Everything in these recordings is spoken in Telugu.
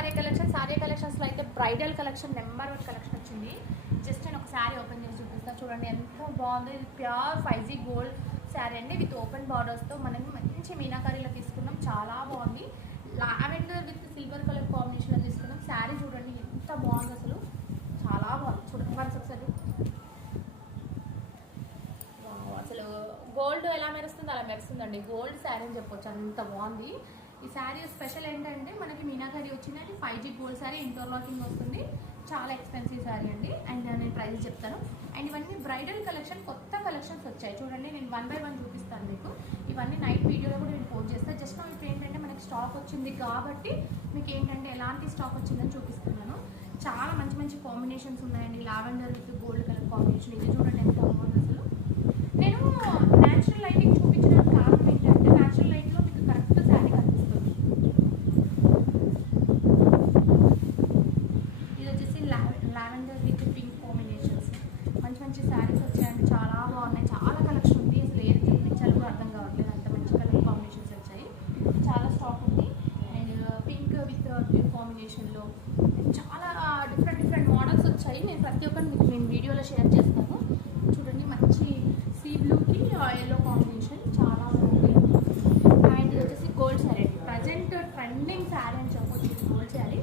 సారీ కలెక్షన్స్లో అయితే బ్రైడల్ కలెక్షన్ నెంబర్ 1 కలెక్షన్ వచ్చింది. జస్ట్ నేను ఒక శారీ ఓపెన్ చేసి చూపిస్తాను చూడండి, ఎంత బాగుంది. ఇది ప్యూర్ 5G గోల్డ్ శారీ అండి, విత్ ఓపెన్ బార్డర్స్తో మనం మంచి మీనాకారీలో తీసుకున్నాం. చాలా బాగుంది. లావెండర్ విత్ సిల్వర్ కలర్ కాంబినేషన్లో తీసుకున్నాం. శారీ చూడండి ఎంత బాగుంది, అసలు చాలా బాగుంది. చూడండి ఒకసారి అసలు గోల్డ్ ఎలా మెరుస్తుందో అలా మెరుస్తుందండి. గోల్డ్ శారీ అని చెప్పొచ్చు, అంత బాగుంది. ఈ శారీ స్పెషల్ ఏంటంటే మనకి మీనాకారీ వచ్చిందంటే 5G గోల్డ్ శారీ, ఇంటర్లాకింగ్ వస్తుంది. చాలా ఎక్స్పెన్సివ్ శారీ అండి. అండ్ నేను ప్రైస్ చెప్తాను. అండ్ ఇవన్నీ బ్రైడల్ కలెక్షన్, కొత్త కలెక్షన్స్ వచ్చాయి చూడండి. నేను 1 by 1 చూపిస్తాను మీకు. ఇవన్నీ నైట్ వీడియోలో కూడా నేను పోస్ట్ చేస్తాను. జస్ట్ ఇప్పుడు ఏంటంటే మనకి స్టాక్ వచ్చింది కాబట్టి మీకు ఏంటంటే ఎలాంటి స్టాక్ వచ్చిందని చూపిస్తున్నాను. చాలా మంచి మంచి కాంబినేషన్స్ ఉన్నాయండి. Lavender with gold colour combination. ఇది చూడండి ఎంత బాగుంది అసలు. నేను న్యాచురల్ లైటింగ్ చూపించడానికి కారణం ఏంటంటే న్యాచురల్ లైట్లో మీకు కరెక్ట్ శారీ కనిపిస్తుంది. ఇది వచ్చేసి లావెండర్ విత్ పింక్ కాంబినేషన్స్. మంచి మంచి శారీస్ వచ్చాయండి, చాలా బాగున్నాయి. చాలా కలెక్షన్ ఉంది, అసలు ఏది చూపించాలో కూడా అర్థం కావట్లేదు, అంత మంచి కలర్ కాంబినేషన్స్ వచ్చాయి. చాలా స్టాక్ ఉంది. అండ్ పింక్ విత్ బ్లూ కాంబినేషన్లో చాలా డిఫరెంట్ మోడల్స్ వచ్చాయి. నేను ప్రతి ఒక్కటి మీకు నేను వీడియోలో షేర్ చేస్తాను. చూడండి మంచి సీ బ్లూకి ఎల్లో కాంబినేషన్, చాలా బాగుంది. అండ్ ఇది వచ్చేసి gold sari, present trending sari అని చెప్పొచ్చు. గోల్డ్ శారీ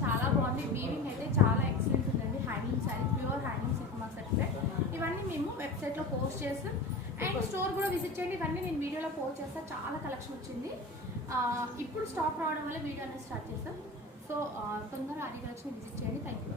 చాలా బాగుంది. వీవింగ్ అయితే చాలా ఎక్సలెంట్ ఉందండి. Handloom sari, pure handloom cinema certificate. ఇవన్నీ మేము వెబ్సైట్లో పోస్ట్ చేస్తాం. అండ్ స్టోర్ కూడా విజిట్ చేయండి. ఇవన్నీ నేను వీడియోలో పోస్ట్ చేస్తాను. చాలా కలెక్షన్ వచ్చింది. ఇప్పుడు స్టాక్ రావడం వల్ల వీడియో అనేది స్టార్ట్ చేస్తాం. సో తొందరగా ఆది కలెక్షన్ విజిట్ చేయండి. Thank you.